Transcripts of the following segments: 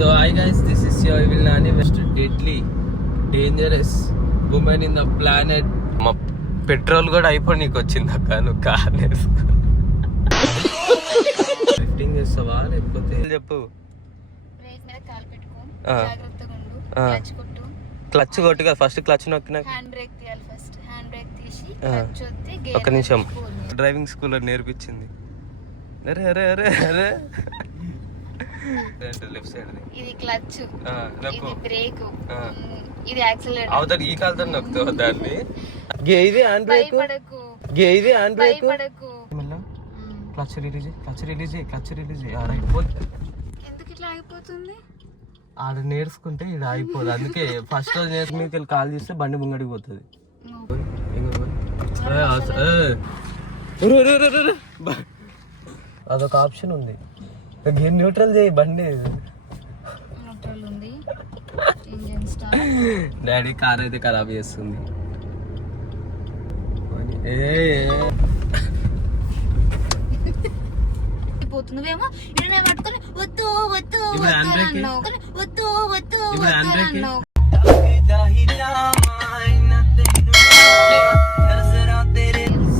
So hi guys, this is your evil Nani, most deadly, dangerous woman in the planet. మా petrol కూడా అయిపోయి వచ్చింది అక్క, నువ్వు కార్ వేసుకో. లిఫ్టింగ్ చేస్తావా లేకపోతే చెప్పు. క్లచ్ కొట్టుగా ఫస్ట్ క్లచ్ నొక్కినా. ఒక నిమిషం, డ్రైవింగ్ స్కూల్లో నేర్పించింది. అరే అరే అరే అరే లెఫ్ట్ సైడ్ ఇది క్లచ్, ఇది బ్రేక్, ఇది యాక్సిలరేటర్. అవతల ఈ కాలుతో నొక్కుతావు దాన్ని. ఇది హ్యాండ్ బ్రేక్, ఇది hand brake. Clutch release, clutch release, clutch release. ఎందుకు ఇట్లా అయిపోతుంది? ఆడ నేర్చుకుంటే ఇది అయిపోదు. అందుకే ఫస్ట్ రోజు నేర్చుకుని కాల్ చేస్తే బండి ముంగడికి పోతుంది. అదొక ఆప్షన్ ఉంది. న్యూట్రల్ చేయి బండి. డాడీ కార్ అయితే ఖరాబ్ చేస్తుంది. పోతుందేమో పట్టుకొని వద్దు వద్దు వద్దు వద్దు.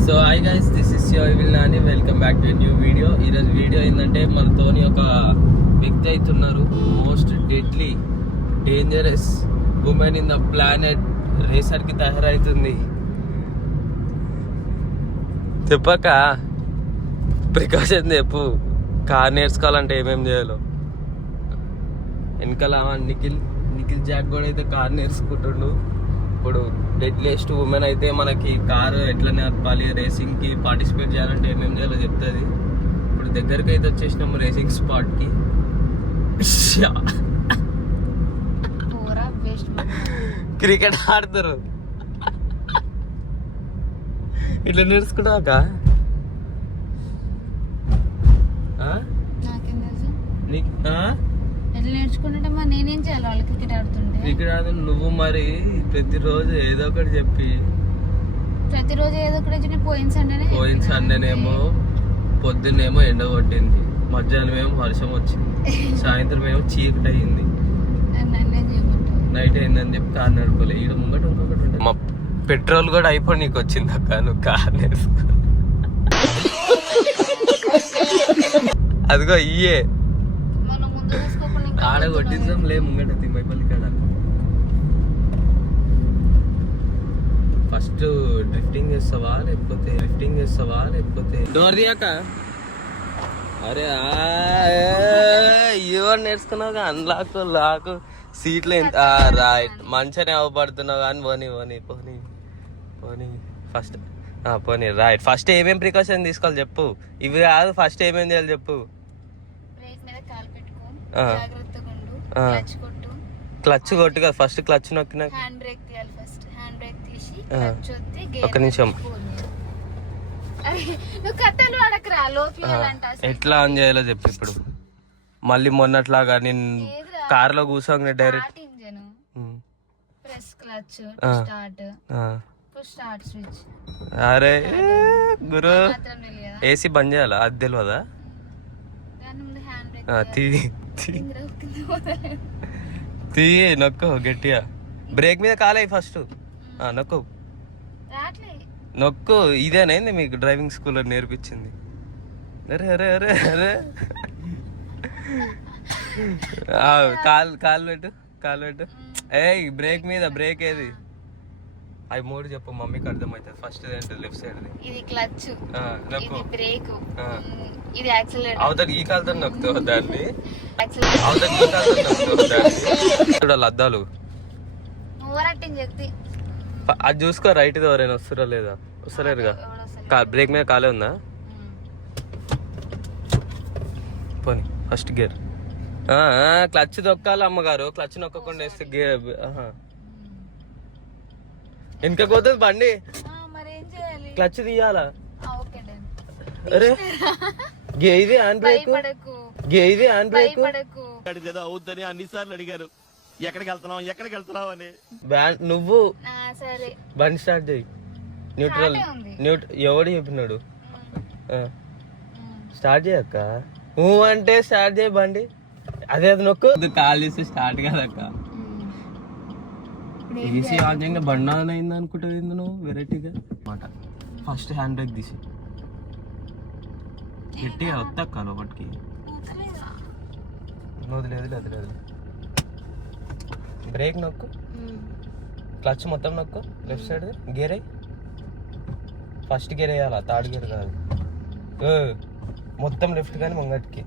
So hi guys, this is your evil Nani, welcome back to new video. ఈరోజు వీడియో ఏంటంటే మనతోని ఒక వ్యక్తి అవుతున్నారు, most deadly dangerous women in the planet. రేసర్కి తయారవుతుంది. చెప్పక ప్రికాషన్ చెప్పు. కార్ నేర్చుకోవాలంటే ఏమేమి చేయాలో. వెనకాల నిఖిల్ జాక్ కూడా అయితే కార్ నేర్చుకుంటుండు. ఇప్పుడు డెడ్లియెస్ట్ ఉమెన్ అయితే మనకి కారు ఎట్లా నేర్పాలి, రేసింగ్కి పార్టిసిపేట్ చేయాలంటే ఏమేమి చేయాలో చెప్తుంది. ఇప్పుడు దగ్గరికి అయితే వచ్చేసినాము రేసింగ్ స్పాట్కి. క్రికెట్ ఆడుతారు. ఇట్లా నేర్చుకుంటావా? నేర్చుకుంటా నేనేం చేయాలి? వాళ్ళు క్రికెట్ ఆడుతుంటే క్రికెట్ ఆడు. నువ్వు మరి ప్రతిరోజు ఏదో ఒకటి చెప్పి, ప్రతిరోజు ఏదో ఒకటి. పోయిన సండేనేమో పొద్దున్నేమో ఎండ కొట్టింది, మధ్యాహ్నం ఏమో వర్షం వచ్చింది, సాయంత్రం ఏమో చీకటి అయింది, నైట్ అయిందని చెప్పి కార్ నడుపుకోలే. ఈడ ముంగట ఇంకొకటి ఉంటుంది. మా పెట్రోల్ కూడా అయిపోయి వచ్చింది అక్క, నువ్వు కార్ నేర్చుకో. అదిగో ఇయే ఆడ కొట్టించాం లే ముంగట తిమ్మైపల్లి కాడ. ఫస్ట్ డ్రిఫ్టింగ్ చేస్తావా లేకపోతే డోర్ తీయక. అరే ఎవరు నేర్చుకున్నావు? అన్లాక్ లాక్ సీట్లు ఎంత రైట్ మంచిగానే అవపడుతున్నావు కానీ పోనీ ఫస్ట్ పోనీ రైట్. ఫస్ట్ ఏమేమి ప్రికాషన్ తీసుకోవాలి చెప్పు. ఇవి కాదు, ఫస్ట్ ఏమేమి చేయాలి చెప్పు. క్లచ్ కొట్టుగా ఫస్ట్ క్లచ్ నొక్కినా. ఒక నిమిషం, ఎట్లా ఆన్ చేయాలో చెప్పు. ఇప్పుడు మళ్ళీ మొన్నట్లాగా నేను కార్ లో కూర్చోగానే డైరెక్ట్ అరే గురు ఏసీ బంద్ చేయాలా? అది తెలియదా? తీ నొక్కు గట్టిగా. బ్రేక్ మీద కాలే ఫస్ట్ నొక్కు. ఇదేనైంది మీకు డ్రైవింగ్ స్కూల్లో నేర్పించింది. అరే అరే అరే అరే కాలు పెట్టు. ఏ బ్రేక్ మీద బ్రేక్ ఏది? అవి మూడు చెప్పు, మమ్మీకి అర్థమవుతుంది. ఫస్ట్ లెఫ్ట్ సైడ్ ఇది క్లచ్, ఇది బ్రేక్, ఇది యాక్సిలరేటర్. అవతల ఈ కాలుతో నొక్కుతావు దాన్ని. అవతల ఈ కాలుతో నొక్కుతావు దాన్ని. చూడాలి అద్దాలు. అది చూసుకో, రైట్ ఎవరైనా వస్తురా లేదా? వస్తలేరుగా. బ్రేక్ మీద కాలే ఉందా? పోనీ ఫస్ట్ గేర్. క్లచ్ దొక్కాలి అమ్మగారు. క్లచ్ నొక్కకుండా వేస్తే గేర్ వెనకకు పోతుంది బండి. క్లచ్ తీయాలా? అరే ఇది హ్యాండ్ బ్రేక్, ఇది హ్యాండ్ బ్రేక్. అవుద్దని అన్నిసార్లు అడిగారు, ఎక్కడికి వెళ్తున్నావు అని. నువ్వు బండి స్టార్ట్ చేయి. న్యూట్రల్ ఎవడు చెప్పినాడు? స్టార్ట్ చేయక్క. అంటే స్టార్ట్ చేయి బండి. అదే అది నొక్కు కాల్ చేసి స్టార్ట్ కాదక్క. ఏసీ ఆన్ చేయగా బండి ఆన్ అయింది అనుకుంటావు ఏంది నువ్వు వెరైటీగా మాట. ఫస్ట్ హ్యాండ్ బ్రేక్ తీసి గట్టిగా వద్దక్క లోపలికి. వదిలేదు బ్రేక్ నొక్కు, క్లచ్ మొత్తం నొక్కు, లెఫ్ట్ సైడ్ గేర్ అయ్యి ఫస్ట్ గేర్ వేయాలా, థర్డ్ గేర్ కాదు. మొత్తం లెఫ్ట్ కానీ ముంగటికి.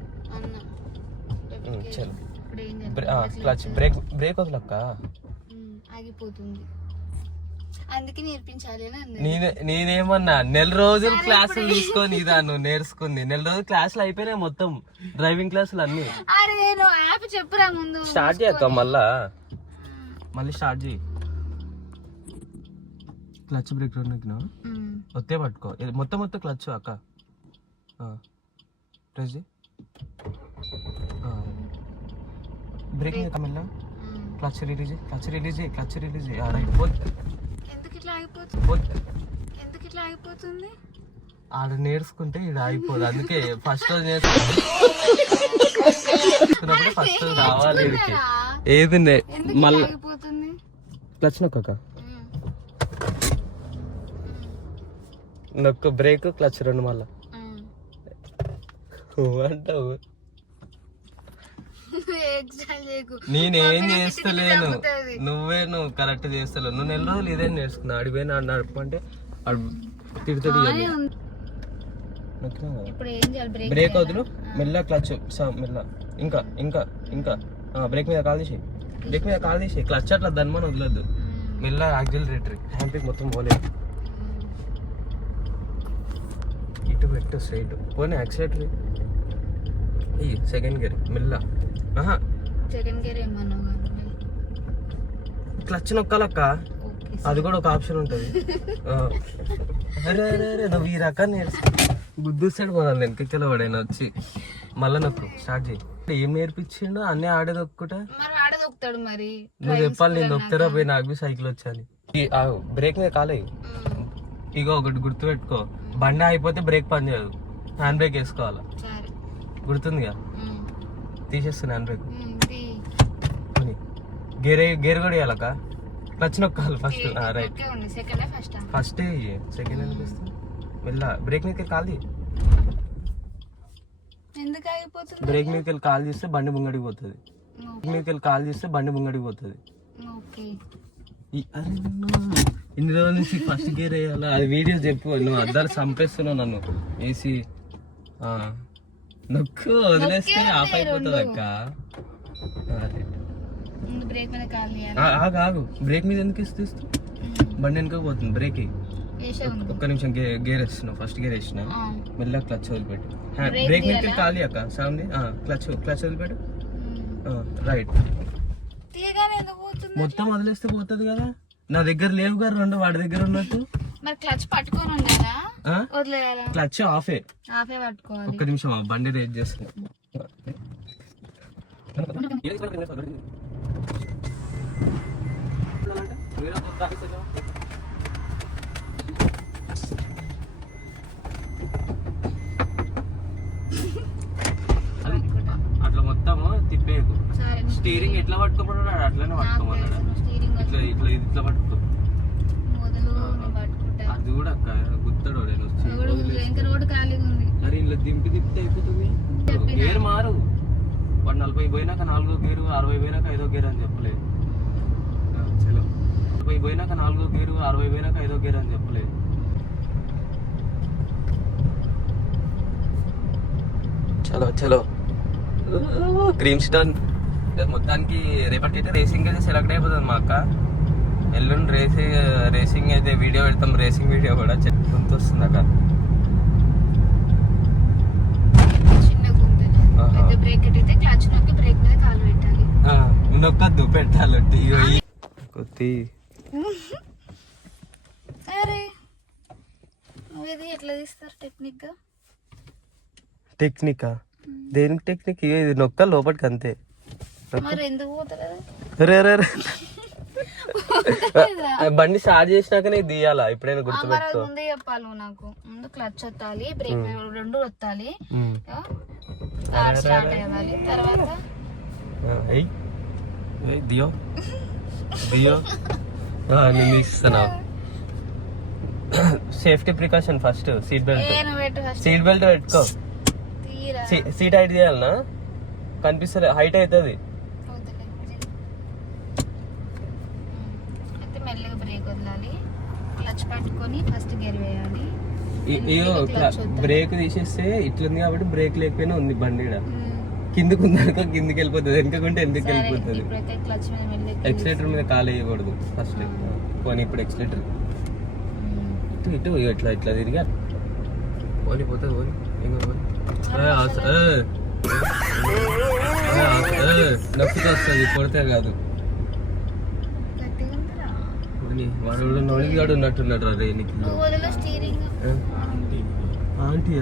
చలో క్లచ్ బ్రేక్ వదలక్క. ఆగిపోతుంది, అందుకే నేర్పించాలి. నేనేమన్నా నెల రోజులు క్లాసులు తీసుకొని ఇదా నువ్వు నేర్చుకుంది. నెల రోజులు క్లాసులు అయిపోయినాయి మొత్తం, డ్రైవింగ్ క్లాసులు అన్ని. అరే నువ్వు యాప్ చెప్పురా ముందు. స్టార్ట్ చేయక్క, మళ్ళీ స్టార్ట్ చేయి. క్లచ్ బ్రేక్ రెండు ఒత్తే పట్టుకో, మొత్తం క్లచ్ అక్క. ప్రెస్ చేయి, బ్రేక్ మెల్ల, క్లచ్ రిలీజ్ రైట్. ఎందుకు ఇట్లా ఆగిపోతుంది? ఆడ నేర్చుకుంటే ఈడ అయిపోదు, అందుకే ఫస్ట్ రోజు నేర్చుకున్నప్పుడు ఫస్ట్ రావాలి ఈడికి. ఏది మళ్ళీ క్లచ్ నొక్క, నొక్క బ్రేక్ క్లచ్ రెండు మళ్ళా అంటావు. నేనేం చేస్తలేను, నువ్వు కరెక్ట్ చేస్తలేవు. నువ్వు నెల రోజులు ఇదే నేర్చుకున్నా. అడిపోయినా నడపంటే తిడుతుంది. బ్రేక్ వదులు, మెల్ల క్లచ్ మెల్ల, ఇంకా బ్రేక్ మీద కాల్ తీసి క్లచ్ అట్లా దన్మని వదలద్దు. మెల్ల యాక్సిలరేటర్ హ్యాండ్ బ్రేక్ మొత్తం పోలేదు. ఇటు పెట్టు స్ట్రైట్ పోనీ యాక్సిలరేటర్. సెకండ్ గేర్ మెల్ల, క్లచ్ నొక్కాలక్క, అది కూడా ఒక ఆప్షన్ ఉంటుంది. అరే నువ్వు ఈ రకాన్ని గుద్దు సైడ్ పోదాం వెనకెక్కలో పడైనా వచ్చి మళ్ళా నొక్కు స్టార్ట్ చేయి. ఏం నేర్పించిండు అన్నీ ఆడే దొక్కుట. నువ్వు చెప్పాలి, నేను దొక్కుతారా పోయి నాకు బి సైకిల్ వచ్చాను. బ్రేక్ మీద కాలే. ఇగో ఒకటి గుర్తు పెట్టుకో, బండి అయిపోతే బ్రేక్ పని చేయదు, హ్యాండ్ బ్రేక్ వేసుకోవాలా. గుర్తుందిగా, తీసేస్తున్నా హ్యాండ్ బ్రేక్. గేర్ కూడా వేయాలక్క, క్లచ్ నొక్కాలి ఫస్ట్. రైట్, ఫస్ట్ సెకండ్ అనిపిస్తుంది. వెళ్ళా బ్రేక్ మీద కాల్, బ్రేక్ మీద కాల్ చేస్తే బండి ముంగడికి పోతుంది. ఇన్ని రోజుల నుంచి ఫస్ట్ గేర్ వేయాలా, అది వీడియో చెప్పు. నువ్వు అద్దాలు చంపేస్తున్నావు నన్ను. ఏసీ నొక్కు వదిలేస్తే ఆఫ్ అయిపోతుంది అక్క. ఆగు, బ్రేక్ మీద ఎందుకు ఇస్తూ బండి వెనుక పోతుంది. బ్రేక్ ఒక్క నిమిషం, గేర్ వేస్తున్నావు, ఫస్ట్ గేర్ వేసిన మెల్ల క్లచ్ వదిలిపెట్టు. బ్రేక్ మీద ఖాళీ అక్క, సామ్ని క్లచ్ వదిలిపెట్టు. రైట్, మొత్తం వదిలేస్తే పోతుంది కదా. నా దగ్గర లేవు గారు రెండు, వాడి దగ్గర ఉన్నట్టు. క్లచ్ ఆఫే పట్టుకోవాలి. ఒక్క నిమిషం బండి రేజ్ చేస్తున్నా. అట్లా మొత్తము తిప్పేయకు. స్టీరింగ్ ఎట్లా పట్టుకోమన్నాడు అట్లనే పట్టుకోమన్నాడు. ఇట్లా పట్టుకో. అది కూడా అక్క గుర్తాడు అరే ఇలా తిప్పితే అయిపోతుంది. గేర్ మారు, 40 పోయినాక 4వ గేరు, 60 పోయినాక 5వ గేర్ అని చెప్పలేదు. చలో 40 పోయినాక 4వ గేరు, 60 పోయినాక 5వ గేర్ అని చెప్పలేదు. చలో గ్రీన్ స్టోన్. మొత్తానికి రేపటికైతే రేసింగ్ అయితే సెలెక్ట్ అయిపోతుంది మా అక్క. ఎల్లుండి రేసింగ్ అయితే వీడియో పెడతాం. రేసింగ్ వీడియో కూడా గుర్తొస్తుంది అక్క. నొక్కద్దు, పెట్టాలి కొద్ది. టెక్నిక్ దేనికి టెక్నిక్? ఇది నొక్క లోపలికి అంతే. బండి స్టార్ట్ చేసినాకనే తీయాలా, ఇప్పుడైనా గుర్తుపెట్టుకో. ముందే చెప్పాలి నాకు, ముందు క్లచ్ వత్తాలి, బ్రేక్ రెండు వత్తాలి, స్టార్ట్ అవ్వాలి, తర్వాత దియో దియో నేను ఇస్తాను. Safety precaution first seat belt పెట్టుకో. సీట్ హైట్ చేయాలనా? కనిపిస్తుంది, హైట్ అవుతుంది. మెల్లగా బ్రేక్ వదలాలి, క్లచ్ పట్టుకొని ఫస్ట్ గేర్ వేయాలి. బ్రేక్ తీసేస్తే ఇట్లుంది కాబట్టి బ్రేక్ లేకపోయినా ఉంది బండి. కిందకు ఉందనుకో కిందికి వెళ్ళిపోతుంది, వెనకకుంటే ఎందుకు వెళ్ళిపోతుంది. ఎక్సిలేటర్ మీద కాలు వేయకూడదు ఫస్ట్. పోనీ ఇప్పుడు ఎక్సిలేటర్ ఇటు ఇట్లా ఇట్లా తిరిగా పోలిపోతుంది. పోలి నొప్పికి వస్తుంది, కొడితే కాదు. వాడు నొడిగాడు ఉన్నట్టున్నాడు. రే నీకు ఆంటీ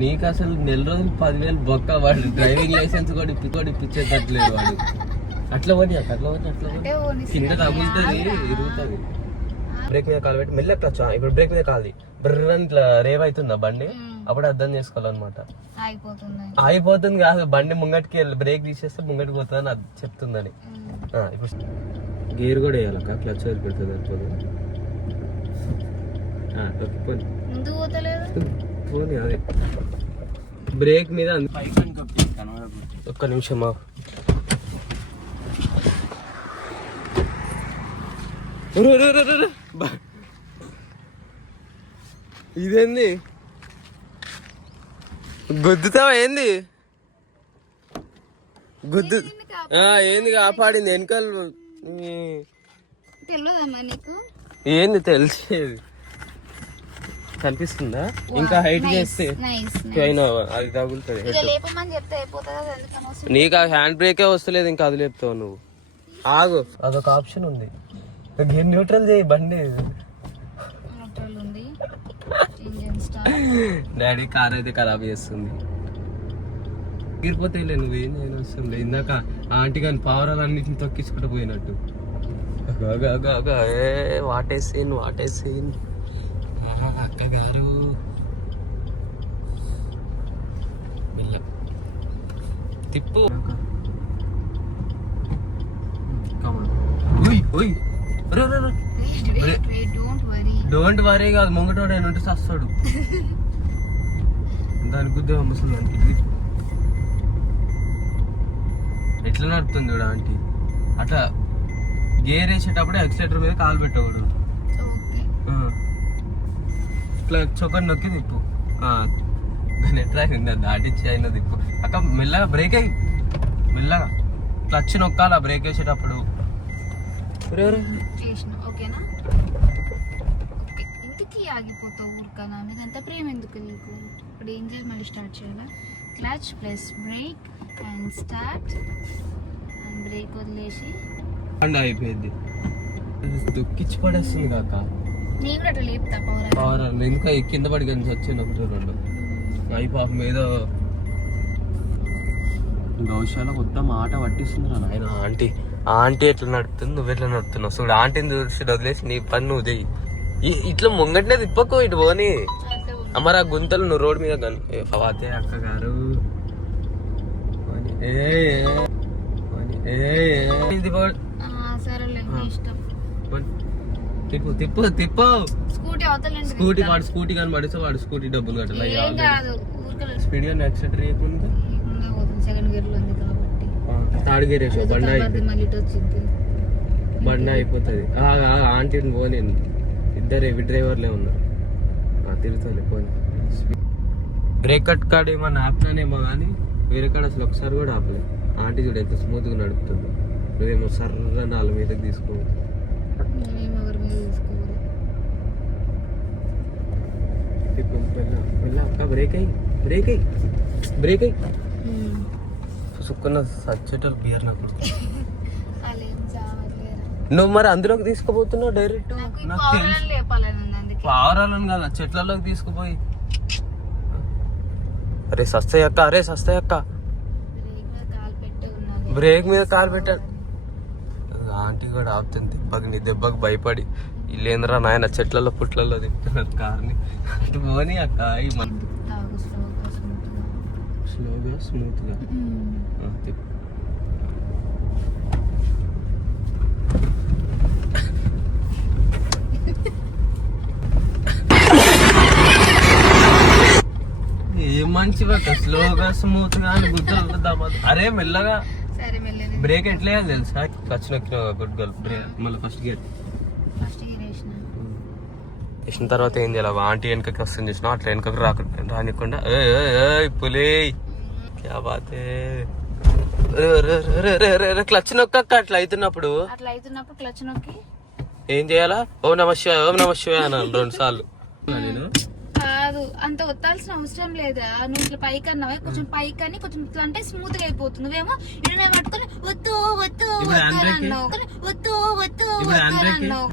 నీకు అసలు నెల రోజులు 10,000 బొక్క. వాడు డ్రైవింగ్ లైసెన్స్ కూడా ఇప్పించేటట్లేదు వాడు. అట్లా పోనీ కింద తగులుతుంది, ఇరుగుతుంది. బ్రేక్ మీద కాలు పెట్టి మెల్ల క్లచ్. ఇప్పుడు బ్రేక్ మీద కాదు, బ్రన్ ఇట్లా రేవ్ అవుతుందా బండి, అప్పుడు అర్థం చేసుకోవాలన్నమాట. ఆగిపోతుంది కాదు, బండి ముంగటికి వెళ్ళి బ్రేక్ తీసేస్తే ముంగటికి పోతుందని అది చెప్తుందని. ఇప్పుడు గేర్ కూడా వేయాలక్క, క్లచ్ వదిలి పెడుతుంది అనుకోదు. పోనీ అదే బ్రేక్ మీద ఒక్క నిమిషమా. ఇదేంది గుద్దుతావా? ఏంది గుద్దు ఏంది కాపాడింది వెనకాల? ఏంది తెలిసేది కనిపిస్తుందా? ఇంకా హైట్ చేస్తే అయినా అది తగులుతుంది. నీకు ఆ హ్యాండ్ బ్రేకే వస్తలేదు, ఇంకా అది లేపుతావు నువ్వు. ఆగు, అదొక ఆప్షన్ ఉంది. న్యూట్రల్ చేయి బండి. డాడీ కార్ అయితే ఖరాబ్ చేస్తుంది. ఎగిరిపోతే నువ్వేం చేయని వస్తుంది. ఇందాక ఆంటీ కానీ పావురాలన్నింటిని తొక్కించుకుంటూ పోయినట్టు. వాటేసేన్ అక్క గారు. తిప్పు. డోంట్ వరీ కాదు, ముంగటోడు ఆయన ఉంటే చస్తాడు. దాని గుద్దే ముసలి దానికి ఎట్లా నడుపుతుంది చూడ ఆంటీ. అట్లా గేర్ వేసేటప్పుడు ఎక్సిలేటర్ మీద కాలు పెట్టకూడదు. ఇట్లా చొక్కని నొక్కి తిప్పు. ఎట్లా దాటిచ్చి అయినా తిప్పు. అక్క మెల్లగా బ్రేక్ అయ్యి మెల్లగా క్లచ్ నొక్కాల బ్రేక్ వేసేటప్పుడు. ఆగిపోతావు ఊరికనా? అంత ప్రేమ ఎందుకు నీకు? ఇప్పుడు ఏం చేయాలి? మళ్ళీ స్టార్ట్ చేయాలా? Clutch plus break and start and break వదిలేసి అయిపోయింది. దుక్కిచ్చి పడేస్తుంది కాక. నేను కూడా అట్లా లేపుతా పవర్ ఇంకా కింద పడి కానీ వచ్చింది ఒకటి రెండు. అయి పాపం ఏదో గౌశాల మొత్తం ఆట పట్టిస్తుంది రా నాయన. ఆంటీ ఎట్లా నడుపుతుంది, నువ్వు ఎట్లా నడుపుతున్నావు చూడు. ఆంటీని చూసి వదిలేసి నీ పని నువ్వు చెయ్యి. ఇట్లా ముంగట్నే తిప్పకు, ఇటు పోని. అమ్మరా గుంతలు నువ్వు రోడ్ మీద అదే అక్క గారు. తిప్పు తిప్పు తిప్పు. స్కూటీ వాడు స్కూటీ కానీ పడితే వాడు స్కూటీ డబ్బులు కట్టాలి. స్పీడ్ గా యాక్సిడెంట్ చేయకుండా థర్డ్ గేర్ వేసావు, బండి అయిపోతుంది. ఆంటీని పోనీ, ఇద్దరు హెవీ డ్రైవర్లే ఉన్నారు. తిరుగుతుంది పోనీ. బ్రేక్ కట్ కాడ ఏమన్నా ఆపినానేమో కానీ వేరే కాడ అసలు ఒకసారి కూడా ఆపలేదు. ఆంటీ చూడు ఎంత స్మూత్గా నడుపుతుంది. నువ్వేమో సర్ర 4 మీదకి తీసుకోవాలి. అక్క బ్రేక్ అయ్యి సుక్కున్న సచ్చేటోళ్ళు బియర్ నాకు. నువ్వు మరి అందులోకి తీసుకుపోతున్నావు డైరెక్ట్. పావురాలను కదా చెట్లలోకి తీసుకుపోయి. అరే సస్తాయి అక్క. బ్రేక్ మీద కాలు పెట్టాడు. ఆంటీ కూడా ఆపుతుంది తిప్పకి. నీ దెబ్బకి భయపడి ఇల్లేంద్రా నాయన చెట్లలో పుట్లలో తిప్పుతున్నారు కార్ని. అటు పోనీ అక్క. స్లోగా స్మూత్గా తిప్పు. ఏం మంచి స్లోగా స్మూత్ గా అని గుర్తు. అరే మెల్లగా సరే మెల్లగా. బ్రేక్ ఎట్లా వేయాలి తెలుసా? క్లచ్ నొక్కిన గుడ్ గర్ల్. బ్రేక్ మళ్ళీ ఫస్ట్ గేర్ వేసిన తర్వాత ఏం చేయాలి? ఆంటీ వెనకకి వస్తుంది చూసిన, అట్లా వెనకకి రానికుండా పులి క్యా బాతే. క్లచ్ నొక్కక్క అట్లా అవుతున్నప్పుడు క్లచ్ నొక్కి ఏం చేయాలా? ఓం నమ శివాయ, ఓం నమ శివాయ అన్నాను 2 సార్లు. నేను కాదు, అంత ఒత్తాల్సిన అవసరం లేదా. నువ్వు ఇట్లా పైకి అన్నావా, కొంచెం పైకి అని కొంచెం ఇట్లా అంటే స్మూత్ గా అయిపోతుంది. నువ్వేమో ఇటు పట్టుకొని వద్దు వద్దు అన్నావు, వద్దు వద్దు అన్నావు.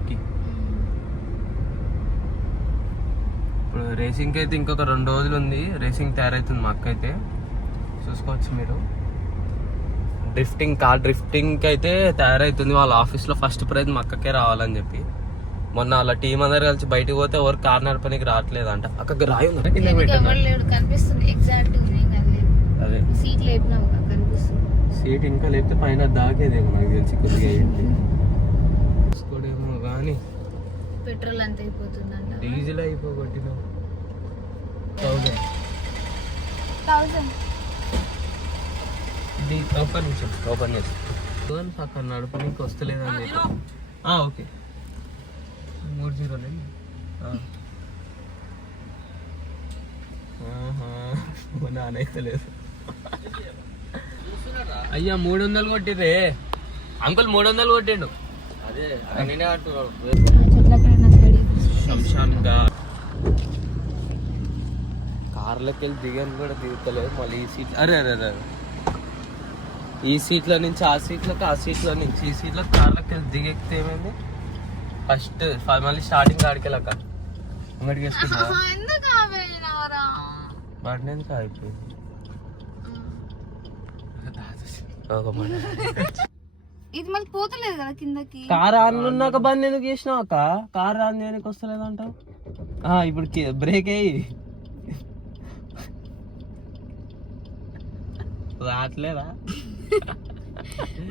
ఇప్పుడు రేసింగ్ అయితే ఇంకొక 2 రోజులు ఉంది. రేసింగ్ తయారైతుంది మా అక్క అయితే, చూసుకోవచ్చు మీరు. కార్ డ్రిఫ్టింగ్ అయితే తయారైతుంది. వాళ్ళ ఆఫీస్ లో ఫస్ట్ ప్రైజ్ మా అక్కకే రావాలని చెప్పి మొన్న వాళ్ళ టీం అందరు కలిసి బయటకు పోతే ఎవరు కార్ నడపనికి రావట్లేదంట. అక్కడికి రాయి కనిపిస్తుంది ఎగ్జాక్ట్. అదే సీట్ లేపినావు కనిపిస్తుంది. సీట్ ఇంకా లేపితే పైన దాగేదేమో నాకు తెలిసి కొద్దిగా చూసుకోడేమో కానీ పెట్రోల్ అంత అయిపోతుందంట. డీజిల్ అయిపోగొట్టిన 1000 ఒక్క నిమిషం ఓపెన్ చేసి అక్కడ నడపడానికి వస్తలేదని ఓకే 30 నానైతే లేదు. అయ్యా 300 కొట్టిరే అంకుల్, 300 కొట్టిండు. అదే నేనే శంషాన్ కార్లోకి వెళ్ళి దిగని కూడా దిగుతలేదు. మళ్ళీ ఈ సీట్ అరే ఈ సీట్ల నుంచి ఆ సీట్లకు, ఆ సీట్ల నుంచి ఈ సీట్లకు కార్లోకి వెళ్ళి దిగెక్కితే ఏమైంది? ఫస్ట్ మళ్ళీ స్టార్టింగ్ ఆడికెళ్ళక అంగడికి వేసుకుంటా బండి ఎందుకు అయిపోయింది. ఇది మళ్ళీ పోతలేదు కదా కిందకి. కార్ ఆన్ ఉన్నాక బండి ఎందుకు చేసినావు అక్క? కార్ ఆన్ చేయడానికి వస్తలేదంట. ఇప్పుడు బ్రేక్ అయ్యి రావట్లేదా?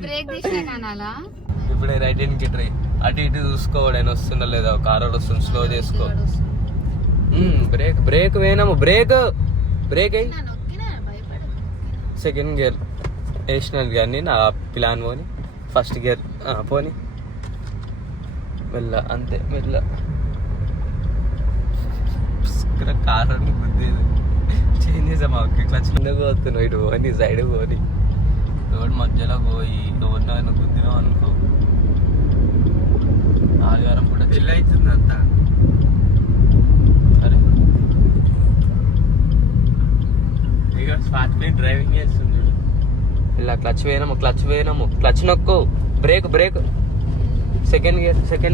బ్రేక్ తీసినా ఇప్పుడే రైట్ హ్యాండ్ కి ట్రై, అటు ఇటు చూసుకోవడానికి వస్తుందా లేదా, కార్ వస్తుంది స్లో చేసుకో. బ్రేక్ వేయనము, బ్రేక్ అయ్యి సెకండ్ గేర్ వేసినాను కానీ నా ప్లాన్ పోని ఫస్ట్ గేర్ పోని మెల్ల అంతే మెల్ల కార్ అని గుద్దేది చేంజ్ చేసామా క్లచ్ కిందకు వస్తున్నావు, ఇటు పోని సైడ్ పోని రోడ్ మధ్యలో పోయి డోర్ గుద్దినావు అనుకో ఆదివారం పూట చిల్ అవుతుంది అంతా. సరే ఇక స్పాట్ ప్లేన్ డ్రైవింగ్ చేస్తుంది. ఇలా క్లచ్ వేయనము క్లచ్ నొక్కు, బ్రేక్ సెకండ్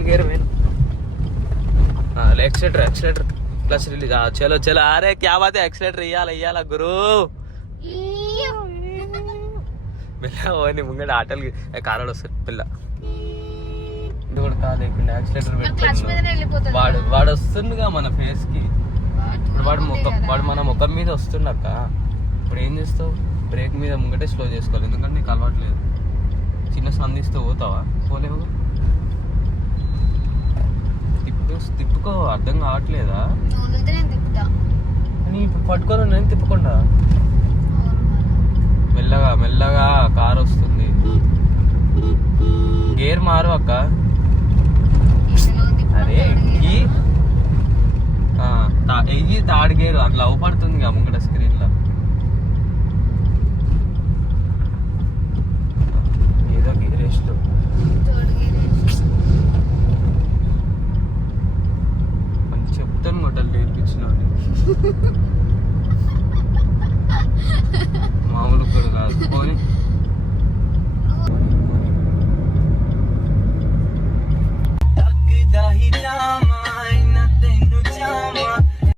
గేర్ వేయను, ఎక్సలేటర్ క్లచ్ రిలీజ్. చలో అరే క్యా బాత్, ఎక్సలేటర్ ఇయ్యాల గురు. పిల్ల పోని ముంగడ ఆటలు కారాడు వస్తారు. పిల్ల కూడా కాలేకుండా యాక్సిలేటర్ పెట్టుకున్నాడు. వాడు వస్తుండగా మన ఫేస్ కి. ఇప్పుడు వాడు మన ముఖం మీద వస్తుండక్క. ఇప్పుడు ఏం చేస్తావు? బ్రేక్ మీద ముంగటే స్లో చేసుకోవాలి, ఎందుకంటే నీకు అలవాట్లేదు. చిన్న సంధిస్తూ పోతావా? పోలేవు. తిప్పుకో, అర్థం కావట్లేదా? ఇప్పుడు పట్టుకోను నేను తిప్పకుండా. మెల్లగా కార్ వస్తుంది. గేర్ మారు అక్క. అరే ఇది థర్డ్ గేర్ అట్లా అవపడుతుంది ముంగట స్క్రీన్ లో. ఏదో గేర్ వేస్ట్ అని చెప్తాను మొట్టలు నేర్పించిన మామూలు కూడా కాదు. పోనీ